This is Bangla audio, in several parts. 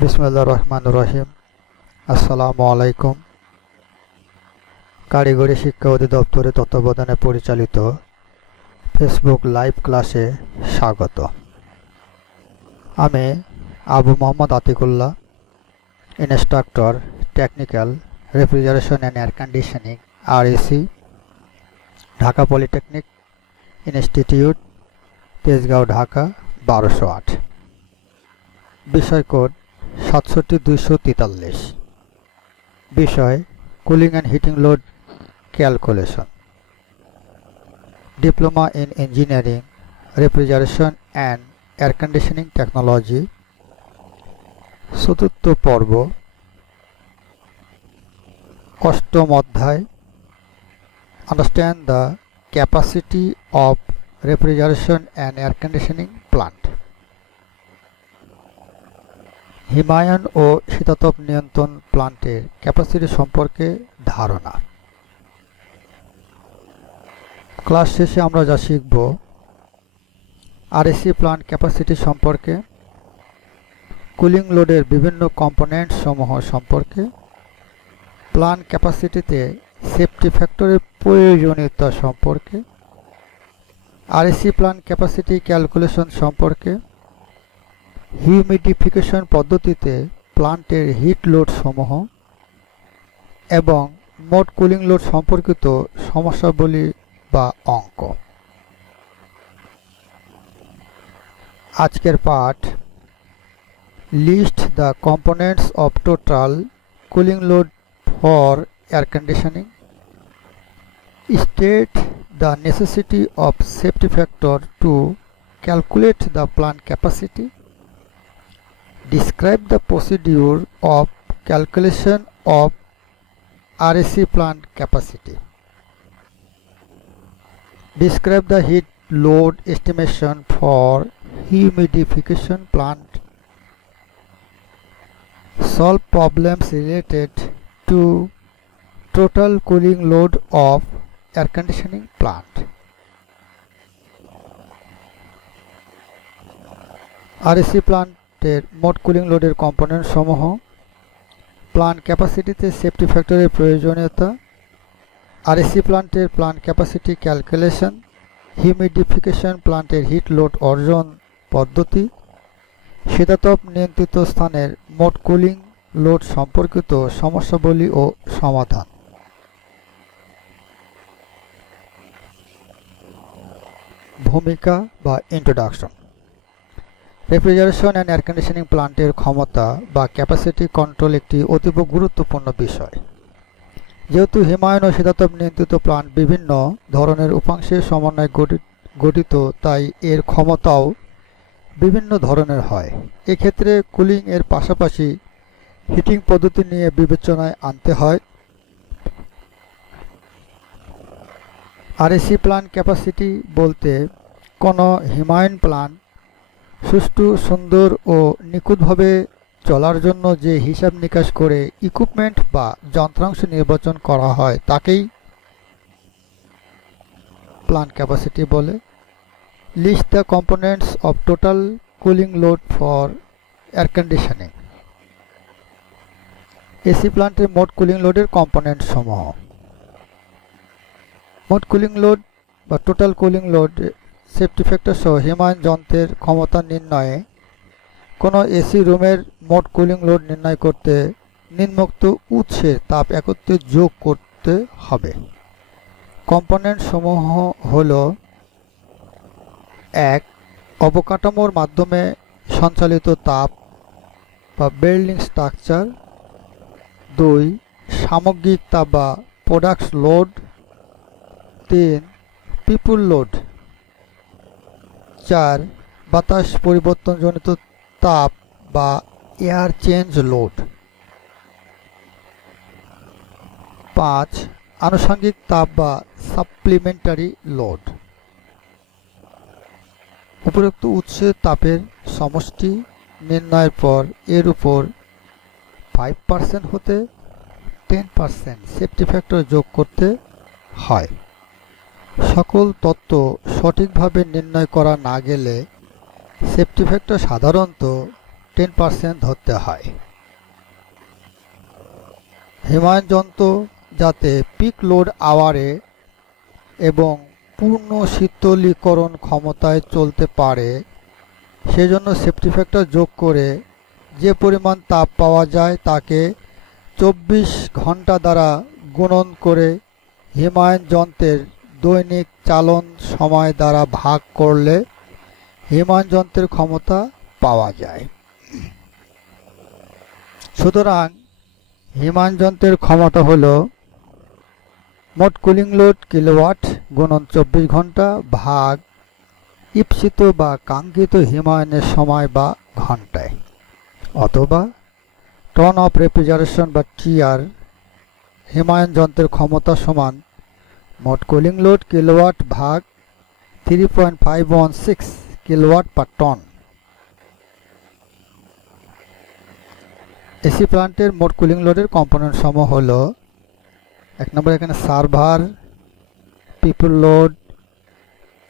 বিসমিল্লাহির রহমানির রহিম। আসসালামু আলাইকুম। কারিগরি শিক্ষা অধিদপ্তরের তত্ত্বাবধানে পরিচালিত ফেসবুক লাইভ ক্লাসে স্বাগত। আমি Abu Mohammad Atiqullah, instructor technical refrigeration and air conditioning RAC, Dhaka polytechnic institute, Tejgaon, Dhaka ১২০৮। বিষয় কোড ৬৭-২৪৩। বিষয় cooling and heating load calculation. Diploma in engineering refrigeration and air conditioning technology, চতুর্থ পর্ব, অষ্টম অধ্যায়। Understand the capacity of refrigeration and air conditioning plant. হিমায়ন ও শীতাতপ নিয়ন্ত্রণ প্লান্টের ক্যাপাসিটি সম্পর্কে ধারণা। ক্লাস শেষে আমরা যা শিখব: RAC প্লান্ট ক্যাপাসিটি সম্পর্কে, কুলিং লোডের বিভিন্ন কম্পোনেন্ট সমূহ সম্পর্কে, প্লান্ট ক্যাপাসিটিতে সেফটি ফ্যাক্টরের প্রয়োজনীয়তা সম্পর্কে, RAC প্লান্ট ক্যাপাসিটি ক্যালকুলেশন সম্পর্কে, হিউমিডিফিকেশন পদ্ধতিতে প্লান্টের হিট লোড সমূহ এবং মোট কুলিং লোড সম্পর্কিত সমস্যাবলী বা অঙ্ক। আজকের পাঠ: list the components of total cooling load for air conditioning, state the necessity of safety factor to calculate the plant capacity, describe the procedure of calculation of RAC plant capacity, describe the heat load estimation for humidification plant, solve problems related to total cooling load of air conditioning plant. RAC plant মোট কুলিং লোডের কম্পোনেন্ট সমূহ, প্লান্ট ক্যাপাসিটিতে সেফটি ফ্যাক্টরের প্রয়োজনীয়তা, RAC প্লান্টের প্লান্ট ক্যাপাসিটি ক্যালকুলেশন, হিউমিডিফিকেশন প্লান্টের হিট লোড অর্জন পদ্ধতি, শীতাতপ নিয়ন্ত্রিত স্থানের মোট কুলিং লোড সম্পর্কিত সমস্যাবলী ও সমাধান। ভূমিকা বা introduction. Refrigeration and air conditioning প্লান্টের ক্ষমতা বা ক্যাপাসিটি কন্ট্রোল একটি অতীব গুরুত্বপূর্ণ বিষয়। যেহেতু হিমায়ন ও শীতাতপ নিয়ন্ত্রিত প্লান্ট বিভিন্ন ধরনের উপাংশের সমন্বয়ে গঠিত, তাই এর ক্ষমতাও বিভিন্ন ধরনের হয়। এক্ষেত্রে কুলিং এর পাশাপাশি হিটিং পদ্ধতি নিয়ে বিবেচনায় আনতে হয়। RAC প্লান্ট ক্যাপাসিটি বলতে কোনো হিমায়ন প্লান্ট সুষ্ঠু, সুন্দর ও নিখুঁতভাবে চলার জন্য যে হিসাব নিকাশ করে ইকুইপমেন্ট বা যন্ত্রাংশ নির্বাচন করা হয় তাকেই প্লান্ট ক্যাপাসিটি বলে। List the components of total cooling load for air conditioning. AC প্লান্টের মোট কুলিং লোডের কম্পোনেন্ট সমূহ। মোট কুলিং লোড বা total cooling load safety factor সহ হিমায়ন যন্ত্রের ক্ষমতা নির্ণয়ে কোনো AC রুমের মোট কুলিং লোড নির্ণয় করতে নিম্নোক্ত উৎসের তাপ একত্রে যোগ করতে হবে। কম্পোনেন্ট সমূহ হল: ১. অবকাঠামোর মাধ্যমে সঞ্চালিত তাপ বা বিল্ডিং স্ট্রাকচার। ২. সামগ্রিক তাপ বা প্রোডাক্টস লোড। ৩. পিপুল লোড। ৪. বাতাস পরিবর্তনজনিত তাপ বা এয়ার চেঞ্জ লোড। ৫. আনুষঙ্গিক তাপ বা সাপ্লিমেন্টারি লোড। উপরোক্ত উৎসের তাপের সমষ্টি নির্ণয়ের পর এর উপর 5% হতে 10% সেফটি ফ্যাক্টর যোগ করতে হয়। সকল তথ্য সঠিকভাবে নির্ণয় করা না গেলে সেফটি ফ্যাক্টর সাধারণত 10% ধরতে হয়। হিমায়ন যন্ত্র যাতে পিক লোড আওয়ারে এবং পূর্ণ শীতলীকরণ ক্ষমতায় চলতে পারে সেজন্য সেফটি ফ্যাক্টর যোগ করে যে পরিমাণ তাপ পাওয়া যায় তাকে 24 ঘন্টা দ্বারা গুণন করে হিমায়ন যন্ত্রের দৈনিক চালন সময় দ্বারা ভাগ করলে হিমায়ন যন্ত্রের ক্ষমতা পাওয়া যায়। সুতরাং হিমায়ন যন্ত্রের ক্ষমতা হল মোট কুলিং লোড কিলোওয়াট গুণন 24 ঘন্টা ভাগ ঈপ্সিত বা কাঙ্ক্ষিত হিমায়নের সময় বা ঘন্টায়, অথবা টন অফ রেফ্রিজারেশন বা টিআর হিমায়ন যন্ত্রের ক্ষমতা সমান মোট কুলিং লোড কিলোওয়াট ভাগ 3.516 কিলোওয়াট পার টন। এসি প্লান্টের মোট কুলিং লোডের কম্পোনেন্ট সমূহ হল, এক নম্বর এখানে server, people load,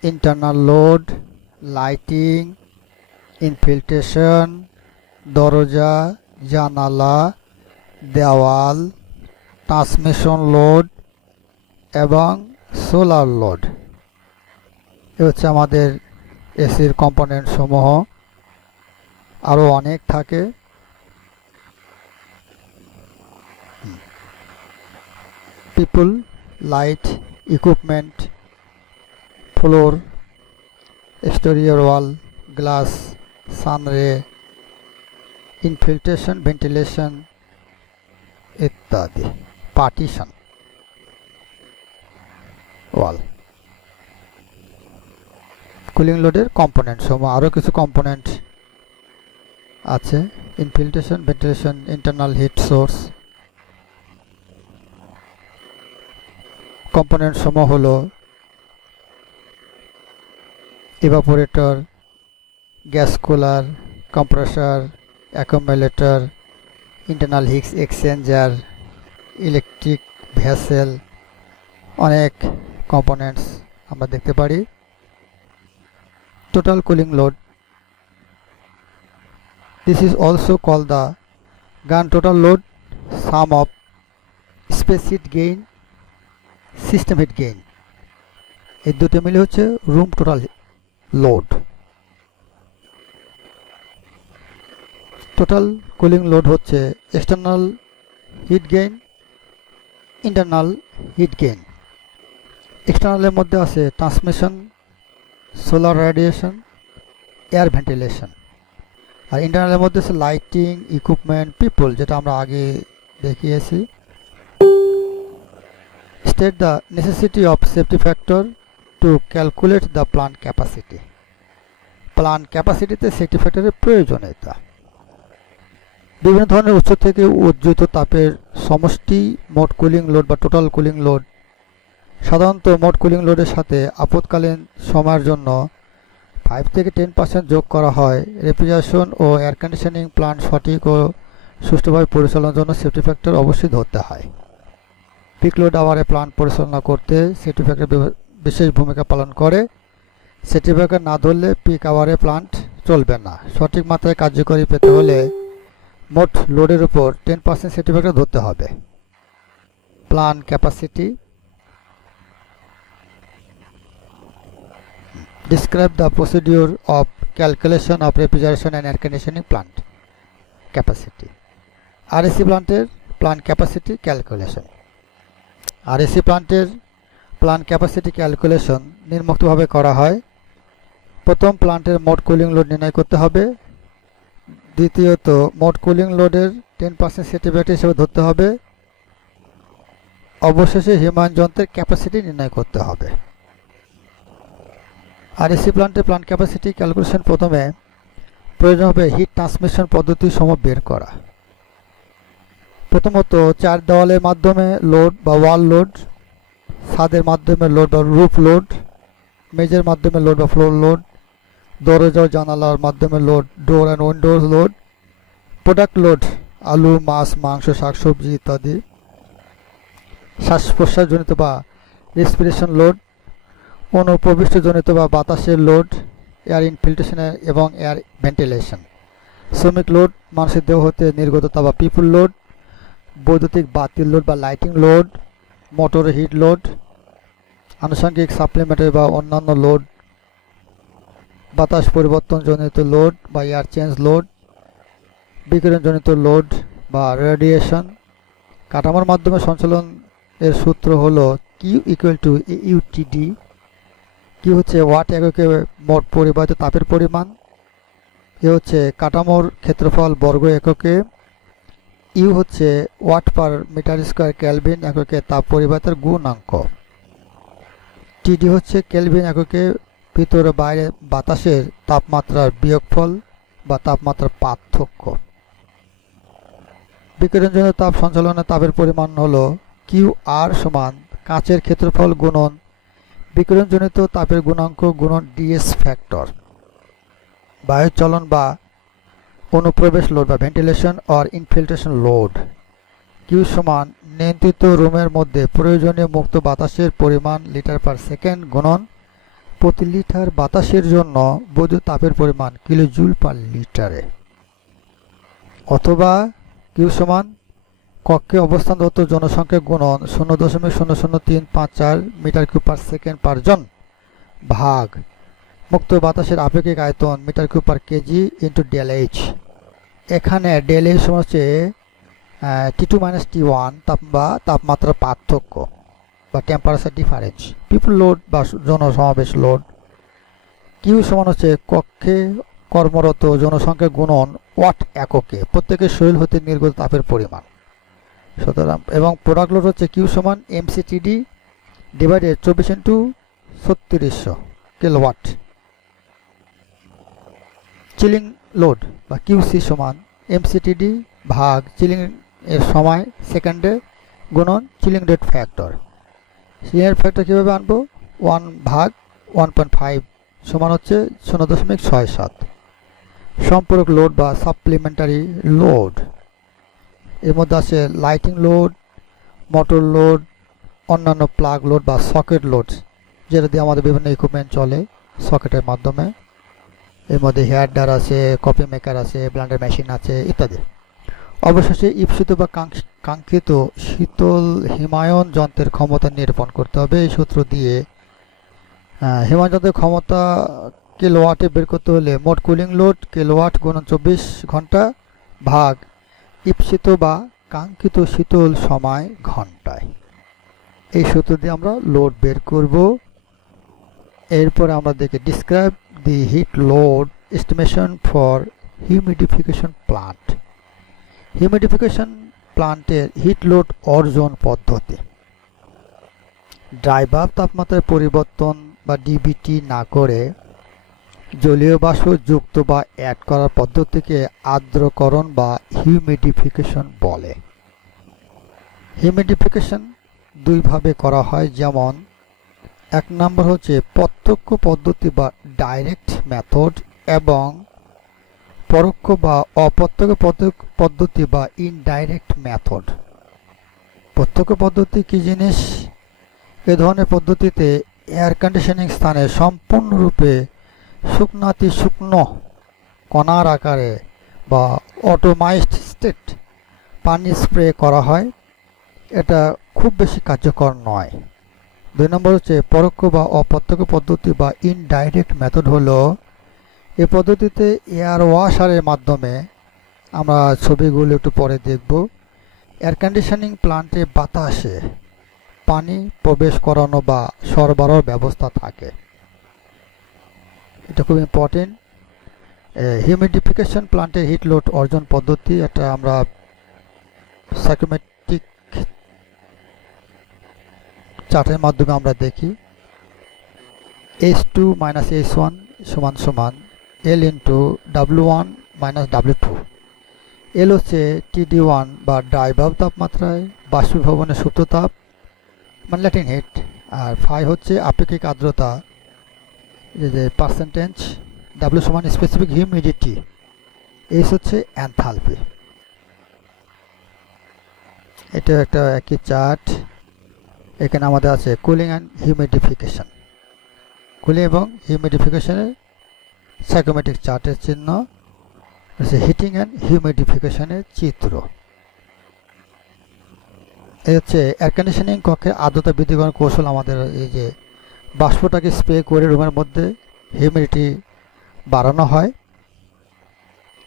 internal load, lighting, infiltration, দরজা, জানালা, দেওয়াল, ট্রান্সমিশন লোড এবং সোলার লোড। এ হচ্ছে আমাদের এসির কম্পোনেন্ট সমূহ। আরও অনেক থাকে। People, light, equipment, floor, exterior wall, glass, sun ray, infiltration, ventilation ইত্যাদি, partition wall। কুলিং লোডের কম্পোনেন্ট সমূহ আরও কিছু কম্পোনেন্ট আছে, infiltration, ventilation, internal heat source. Component সমূহ হলো evaporator, gas cooler, compressor, accumulator, internal heat exchanger, electric vessel, অনেক কম্পোনেন্টস আমরা দেখতে পারি। Total cooling load, this is also called the gun total load, sum of space heat gain, system heat gain। এই দুটো মিলে হচ্ছে room total load. Total cooling load হচ্ছে external heat gain, internal heat gain. এক্সটার্নালের মধ্যে আছে transmission, solar radiation, air ventilation. আর ইন্টারনালের মধ্যে আছে লাইটিং, ইকুইপমেন্ট, পিপল, যেটা আমরা আগে দেখিয়েছি। State the necessity of safety factor to calculate the plant capacity. Plant ক্যাপাসিটিতে সেফটি ফ্যাক্টরের প্রয়োজনীয়তা। বিভিন্ন ধরনের উৎস থেকে উজ্জিত তাপের সমষ্টি মোট কুলিং লোড বা টোটাল কুলিং লোড। সাধারণত মোট কুলিং লোডের সাথে আপৎকালীন সময়ের জন্য 5 থেকে 10% যোগ করা হয়। রেফ্রিজারেশন ও এয়ার কন্ডিশনিং প্লান্ট সঠিক ও সুষ্ঠুভাবে পরিচালনার জন্য সেফটি ফ্যাক্টর অবশ্যই ধরতে হয়। পিক লোড আওয়ারে প্লান্ট পরিচালনা করতে সেফটি ফ্যাক্টর বিশেষ ভূমিকা পালন করে। সেফটি ফ্যাক্টর না ধরলে পিক আওয়ারে প্লান্ট চলবে না। সঠিক মাত্রায় কার্যকরী পেতে হলে মোট লোডের উপর 10% সেফটি ফ্যাক্টর ধরতে হবে। Plant capacity, describe the procedure of calculation of refrigeration and air conditioning plant capacity। RAC প্লান্টের প্লান্ট ক্যাপাসিটি ক্যালকুলেশন। RAC প্লান্টের প্লান্ট ক্যাপাসিটি ক্যালকুলেশন নিম্নোক্তভাবে করা হয়। প্রথম, প্লান্টের মোট কুলিং লোড নির্ণয় করতে হবে। দ্বিতীয়ত, মোট কুলিং লোডের 10% সেফটি ফ্যাক্টর হিসেবে ধরতে হবে। অবশেষে হিমায়ন যন্ত্রের ক্যাপাসিটি নির্ণয় করতে হবে। RAC প্লান্টের প্লান্ট ক্যাপাসিটি ক্যালকুলেশন প্রথমে প্রয়োজন হবে হিট ট্রান্সমিশন পদ্ধতি সমূহ বের করা। প্রথমত, চার দেওয়ালের মাধ্যমে লোড বা ওয়াল লোড, ছাদের মাধ্যমে লোড বা রুফ লোড, মেঝের মাধ্যমে লোড বা ফ্লোর লোড, দরজা ও জানালার মাধ্যমে load, door and Windows load, product load, আলু, মাছ, মাংস, শাকসবজি ইত্যাদি, শ্বাস প্রশ্বাসজনিত বা রেসপিরেশন লোড, অনুপ্রবিষ্টজনিত বা বাতাসের লোড, এয়ার ইনফিল্ট্রেশন এবং এয়ার ভেন্টিলেশন। শ্রমিক লোড, মানুষের দেহ হতে নির্গত তাপ বা পিপুল লোড, বৈদ্যুতিক বাতির লোড বা lighting load, motor hit load, আনুষঙ্গিক সাপ্লিমেন্টারি বা অন্যান্য লোড, বাতাস পরিবর্তনজনিত লোড বা এয়ার চেঞ্জ লোড, বিকিরণজনিত লোড বা রেডিয়েশন। কাঠামোর মাধ্যমে সঞ্চালন এর সূত্র হলো কিউ ইকুয়াল টু ইউটিডি। কি হচ্ছে ওয়াট এককে মোট পরিবাহিত তাপের পরিমাণ, এ হচ্ছে কাঠামোর ক্ষেত্রফল বর্গ এককে, ইউ হচ্ছে watt per metre square kelvin এককে তাপ পরিবাহিতার গুণাঙ্ক, টিডি হচ্ছে কেলভিন এককে ভিতরে বাইরে বাতাসের তাপমাত্রার বিয়োগফল বা তাপমাত্রার পার্থক্য। বিকিরণজনিত তাপ সঞ্চালনের তাপের পরিমাণ হলো কিউ আর সমান কাঁচের ক্ষেত্রফল গুণন বিকিরণজনিত তাপের গুণাঙ্ক গুণন ডিএস ফ্যাক্টর। বায়ু চলন বা অনুপ্রবেশ লোড বা ventilation or infiltration load. Q সমান নিয়ন্ত্রিত রুমের মধ্যে প্রয়োজনীয় মুক্ত বাতাসের পরিমাণ লিটার পার সেকেন্ড গুণন প্রতি লিটার বাতাসের জন্য বৈদ্যুতিক তাপের পরিমাণ কিলো জুল পার লিটারে। অথবা কিউ সমান কক্ষে অবস্থানরত জনসংখ্যা গুণন 0.00354 metre cube per second per জন ভাগ মুক্ত বাতাসের আপেক্ষিক আয়তন metre cube per KG into del H. এখানে ডেল এইচ সমান হচ্ছে T2 - T1 তাপমাত্রার পার্থক্য বা টেম্পারেচার ডিফারেন্স। পিপল লোড বা জনসমাবেশ লোড। কিউ সমান হচ্ছে কক্ষে কর্মরত জনসংখ্যা গুণন ওয়াট এককে প্রত্যেকের শরীর হতে নির্গত তাপের পরিমাণ। সুতরাং এবং প্রোডাক্ট লোড হচ্ছে কিউ সমান এমসিটিডি ডিভাইডেড 24 × 3600 কিলোওয়াট। চিলিং লোড বা কিউসি সমান এমসিটিডি ভাগ চিলিং এর সময় সেকেন্ডে গুণন chilling rate factor. Chilling rate factor কীভাবে আনবো? 1/1.5 সমান হচ্ছে 0.67। সম্পূরক লোড বা সাপ্লিমেন্টারি লোড এর মধ্যে আছে লাইটিং লোড, মোটর লোড, অন্যান্য প্লাগ লোড বা সকেট লোড, যেটা দিয়ে আমাদের বিভিন্ন ইকুইপমেন্ট চলে সকেটের মাধ্যমে। এর মধ্যে হেয়ার ড্রায়ার আছে, কফি মেকার আছে, ব্লেন্ডার মেশিন আছে ইত্যাদি। অবশেষে ঈপ্সিত বা কাঙ্ক্ষিত শীতল হিমায়ন যন্ত্রের ক্ষমতা নিরূপণ করতে হবে। এই সূত্র দিয়ে হিমায়ন যন্ত্রের ক্ষমতা কিলোওয়াটে বের করতে হলে মোট কুলিং লোড কিলোওয়াট গুণন 24 ঘন্টা ভাগ ঈপ্সিত বা কাঙ্ক্ষিত শীতল সময় ঘন্টায়। এই সূত্র দিয়ে আমরা লোড বের করব। এরপর আমরা দেখি describe the hit load estimation for humidification plant. Humidification প্লান্টের হিট লোড অর্জন পদ্ধতি। ড্রাই বাল্ব তাপমাত্রায় পরিবর্তন বা ডিবিটি না করে জলীয় বাষ্প যুক্ত বা অ্যাড করার পদ্ধতিকে আর্দ্রকরণ বা হিউমিডিফিকেশন বলে। হিউমিডিফিকেশন দুইভাবে করা হয়, যেমন এক নম্বর হচ্ছে প্রত্যক্ষ পদ্ধতি বা ডাইরেক্ট মেথড এবং পরোক্ষ বা অপ্রত্যক্ষ পদ্ধতি বা ইনডাইরেক্ট মেথড। প্রত্যক্ষ পদ্ধতি কি জিনিস? এ ধরনের পদ্ধতিতে এয়ার কন্ডিশনিং স্থানে সম্পূর্ণরূপে শুকনাতি শুকনো কণার আকারে বা অটোমাইজড স্টেট পানি স্প্রে করা হয়। এটা খুব বেশি কার্যকর নয়। দুই নম্বর হচ্ছে পরোক্ষ বা অপ্রত্যক্ষ পদ্ধতি বা ইনডাইরেক্ট মেথড হলো এই পদ্ধতিতে এয়ার ওয়াশারের মাধ্যমে, আমরা ছবিগুলো একটু পরে দেখব, এয়ার কন্ডিশনিং প্লান্টে বাতাসে পানি প্রবেশ করানো বা সরবরাহ ব্যবস্থা থাকে। এটা খুব ইম্পর্টেন্ট। হিউমিডিফিকেশন প্লান্টের হিট লোড অর্জন পদ্ধতি, এটা আমরা সাইকোমেট্রিক চার্টের মাধ্যমে আমরা দেখি। H2 - H1 সমান সমান L into W1 - W2। L হচ্ছে TD1 বা ড্রাই বাল্ব তাপমাত্রায় বাষ্পীভবনের সুপ্ত তাপ মানে ল্যাটিন হিট, আর ফাই হচ্ছে আপেক্ষিক আর্দ্রতা যে পার্সেন্টেজ, W সমান স্পেসিফিক হিউমিডিটি, এইচ হচ্ছে এনথালপি। এটা একটা একই চার্ট। এখানে আমাদের আছে কুলিং অ্যান্ড হিউমিডিফিকেশন। কুলিং এবং হিউমিডিফিকেশনের সাইকোমেট্রিক চার্টের চিহ্ন হিটিং অ্যান্ড হিউমিডিফিকেশনের চিত্র। এই হচ্ছে এয়ার কন্ডিশনিং কক্ষের আর্দ্রতা বৃদ্ধিকরণ কৌশল। আমাদের এই যে বাষ্পটাকে স্প্রে করে রুমের মধ্যে হিউমিডিটি বাড়ানো হয়,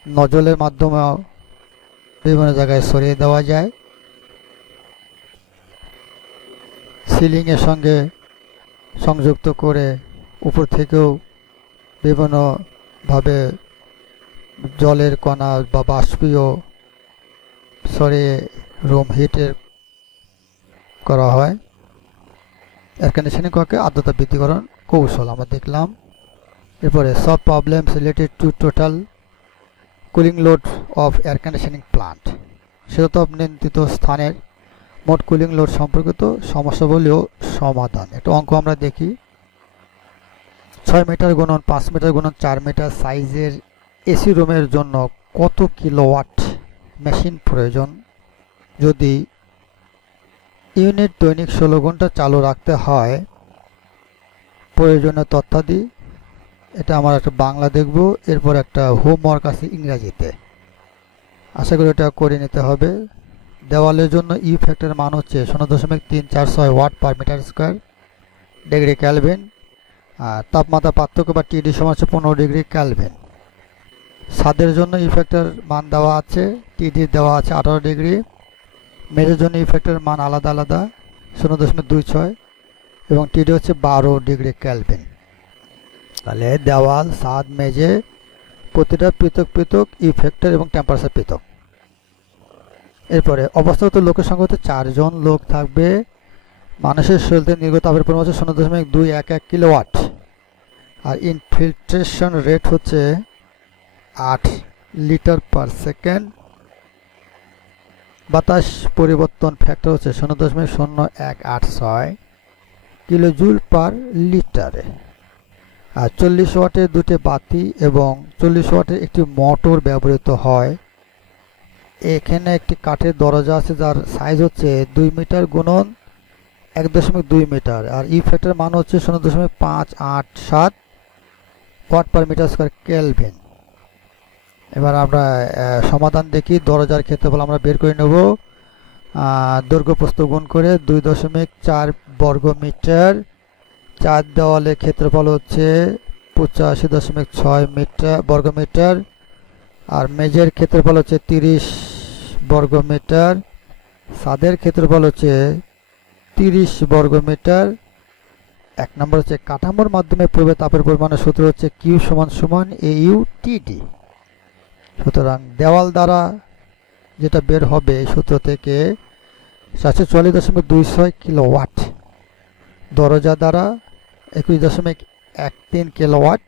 নজলের মাধ্যমে বিভিন্ন জায়গায় সরিয়ে দেওয়া যায়, সিলিংয়ের সঙ্গে সংযুক্ত করে উপর থেকেও বিভিন্নভাবে জলের কণা বা বাষ্পীয় সরিয়ে রুম হিটের করা হয়। এয়ার কন্ডিশনিং কক্ষে আর্দ্রতা বৃদ্ধিকরণ কৌশল আমরা দেখলাম। এরপরে সব problems related to total cooling load of air conditioning plant. শীততাপ নিয়ন্ত্রিত স্থানের মোট কুলিং লোড সম্পর্কিত সমস্যাগুলিও সমাধান। একটা অঙ্ক আমরা দেখি। 6 মিটার গুণন 5 মিটার গুণন 4 মিটার সাইজের এসি রুমের জন্য কত কিলোওয়াট মেশিন প্রয়োজন যদি ইউনিট দৈনিক 16 ঘন্টা চালু রাখতে হয়? প্রয়োজনীয় তথ্যাদি। এটা আমার একটা বাংলা দেখব, এরপর একটা হোমওয়ার্ক আছে ইংরাজিতে। আশা করি এটা করে নিতে হবে। দেওয়ালের জন্য ই ফ্যাক্টরের মান হচ্ছে 0.346 watt per metre square degree Kelvin. আর তাপমাত্রা পার্থক্য বা টিডি সমান হচ্ছে 15 ডিগ্রি ক্যালভিন। ছাদের জন্য ই ফ্যাক্টর মান দেওয়া আছে, টিডি দেওয়া আছে 18 ডিগ্রি। মেঝের জন্য ই ফ্যাক্টরের মান আলাদা আলাদা 0.26 এবং টিডি হচ্ছে 12 ডিগ্রি ক্যালভিন। তাহলে দেওয়াল, ছাদ, মেঝে প্রতিটা পৃথক পৃথক ই ফ্যাক্টর এবং টেম্পারেচার পৃথক। এরপরে অবস্থাগত লোকের সংখ্যা হচ্ছে 4 জন লোক থাকবে। মানুষের শরীরে নির্গত তাপের পরিমাণ হচ্ছে 0.211 কিলোওয়াট। আর ইনফিল্ট্রেশন রেট হচ্ছে 8 লিটার পার সেকেন্ড। বাতাস পরিবর্তন ফ্যাক্টর হচ্ছে 0.0186 কিলোজুল পার লিটারে। আর 40 ওয়াটের দুটি বাতি এবং 40 ওয়াটের একটি মোটর ব্যবহৃত হয়। এখানে একটি কাঠের দরজা আছে যার সাইজ হচ্ছে 2 মিটার গুণন 1.2 মিটার। আর ই ফ্যাক্টর মান হচ্ছে 0.587 watt per metre square kelvin. এবার আমরা সমাধান দেখি। দরজার ক্ষেত্রফল আমরা বের করে নেব দৈর্ঘ্য প্রস্থ গুণ করে 2.4 বর্গ মিটার। 4 দেওয়ালের ক্ষেত্রফল হচ্ছে 85.6 মিটার বর্গ মিটার। আর মেঝের ক্ষেত্রফল হচ্ছে 30 বর্গ মিটার। ছাদের ক্ষেত্রফল হচ্ছে 30 বর্গ মিটার। 1 নম্বর হচ্ছে কাঠামোর মাধ্যমে পূর্বে তাপের পরিমাণের সূত্র হচ্ছে কিউ সমান সমান AU/TD। সুতরাং দেওয়াল দ্বারা যেটা বের হবে এই সূত্র থেকে 444.26 কিলোওয়াট, দরজা দ্বারা 21.13 কিলোওয়াট,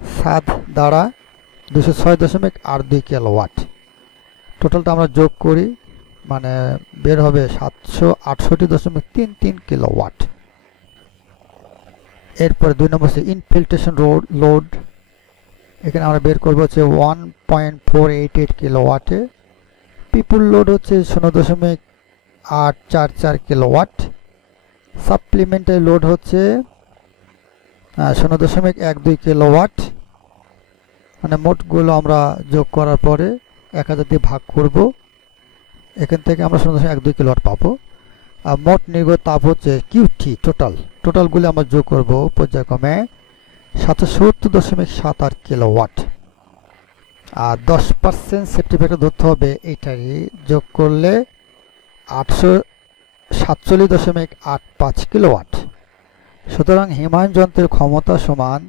ছাদ দ্বারা 206.82 কিলোওয়াট। টোটালটা আমরা যোগ করি, মানে বের হবে 768.33 কিলোওয়াট। এরপরে 2 নম্বর হচ্ছে ইনফিল্ট্রেশন লোড। এখানে আমরা বের করবো হচ্ছে 1.488 কিলোওয়াটে। পিপুল লোড হচ্ছে 0.844 কিলোওয়াট। সাপ্লিমেন্টারি লোড হচ্ছে 0.12 কিলোওয়াট। মানে মোটগুলো আমরা যোগ করার পরে 1000 দিয়ে ভাগ করব, এখান থেকে আমরা 0.12 কিলোওয়াট পাবো। আর মোট নির্গত তাপ হচ্ছে কিউটি। টোটালগুলো আমরা যোগ করব পর্যায়ক্রমে 770.78 কিলোওয়াট। আর 10% সেফটি ফ্যাক্টর ধরতে হবে, এইটারই যোগ করলে 847.85 কিলোওয়াট। সুতরাং হিমায়ন যন্ত্রের ক্ষমতা সমান,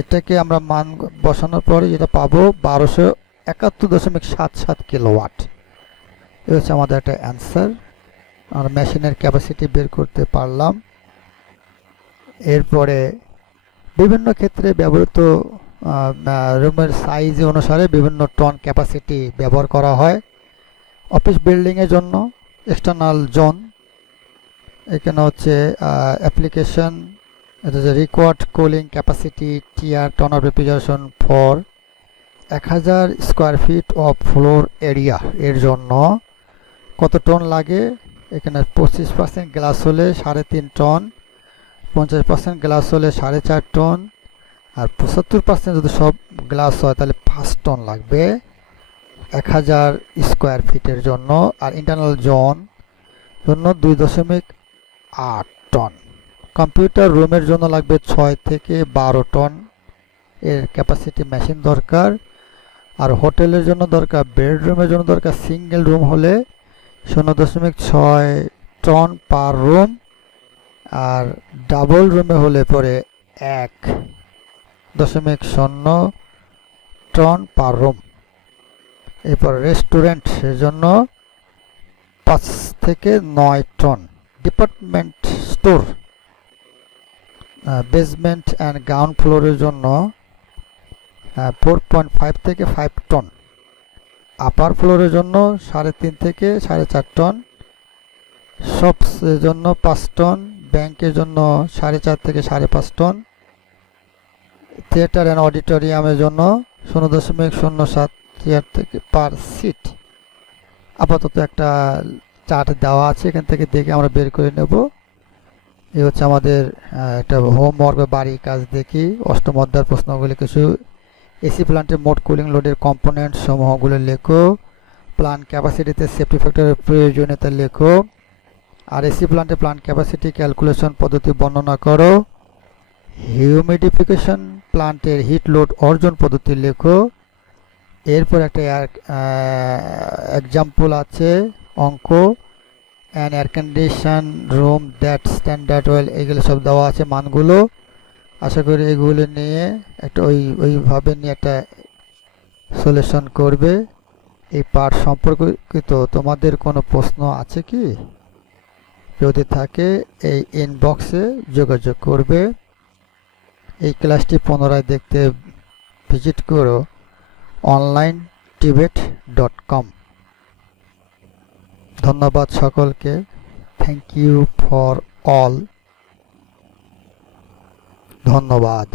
এটাকে আমরা মান বসানোর পরে যেটা পাবো 1271.77 কিলোওয়াট। এ হচ্ছে আমাদের একটা অ্যান্সার। আর মেশিনের ক্যাপাসিটি বের করতে পারলাম। এরপরে বিভিন্ন ক্ষেত্রে ব্যবহৃত রুমের সাইজ অনুসারে বিভিন্ন টন ক্যাপাসিটি ব্যবহার করা হয়। অফিস বিল্ডিংয়ের জন্য এক্সটার্নাল জোন, এখানে হচ্ছে অ্যাপ্লিকেশন, এটা হচ্ছে required cooling capacity TR ton of refrigeration for 1000 square feet of floor area. এর জন্য কত টন লাগে? এখানে 25% গ্লাস হলে 3.5 টন, 50% গ্লাস হলে 4.5 টন, আর 75% যদি সব গ্লাস হয় তাহলে 5 টন লাগবে 1000 স্কোয়ার ফিটের জন্য, আর ইন্টারনাল জোন জন্য 2.8 টন। কম্পিউটার রুমের জন্য লাগবে 6 থেকে 12 টন এর ক্যাপাসিটি মেশিন দরকার। আর হোটেলের জন্য দরকার, বেডরুমের জন্য দরকার, সিঙ্গেল রুম হলে 0.6 টন পার রুম, আর ডাবল রুমে হলে পরে 1.0 টন পার রুম। এরপর রেস্টুরেন্টের জন্য 5 থেকে 9 টন। Department store, basement and ground ফ্লোরের জন্য 4.5 থেকে 5 টন। আপার ফ্লোরের জন্য 3.5 থেকে 4.5 টন। শপসের জন্য 5 টন। ব্যাংকের জন্য 4.5 থেকে 5.5 টন। থিয়েটার অ্যান্ড অডিটোরিয়ামের জন্য 0.07 চেয়ার থেকে পার সিট। আপাতত একটা চার্ট দেওয়া আছে, এখান থেকে দেখে আমরা বের করে নেব। এই হচ্ছে আমাদের একটা হোমওয়ার্ক বা বাড়ির কাজ। দেখি অষ্টম অধ্যায়ের প্রশ্নগুলি কিছু। এসি প্ল্যান্টের মোট কুলিং লোডের কম্পোনেন্ট সমূহগুলো লেখো। প্ল্যান্ট ক্যাপাসিটিতে সেফটি ফ্যাক্টরের প্রয়োজনীয়তা লেখো। আর এসি প্ল্যান্টের প্ল্যান্ট ক্যাপাসিটি ক্যালকুলেশন পদ্ধতি বর্ণনা করো। হিউমিডিফিকেশন প্ল্যান্টের হিট লোড অর্জন পদ্ধতি লেখো। এরপর একটা এক্সাম্পল আছে অঙ্ক, an air condition room that standard well, এগুলো সব দেওয়া আছে মানগুলো। আশা করি এগুলো নিয়ে একটা ওইভাবে নিয়ে একটা সলিউশন করবে। এই পাঠ সম্পর্কিত তোমাদের কোনো প্রশ্ন আছে কি? যদি থাকে এই ইনবক্সে যোগাযোগ করবে। এই ক্লাসটি পুনরায় দেখতে ভিজিট করো onlinetibet.com। ধন্যবাদ সকলকে। Thank you for all. ধন্যবাদ।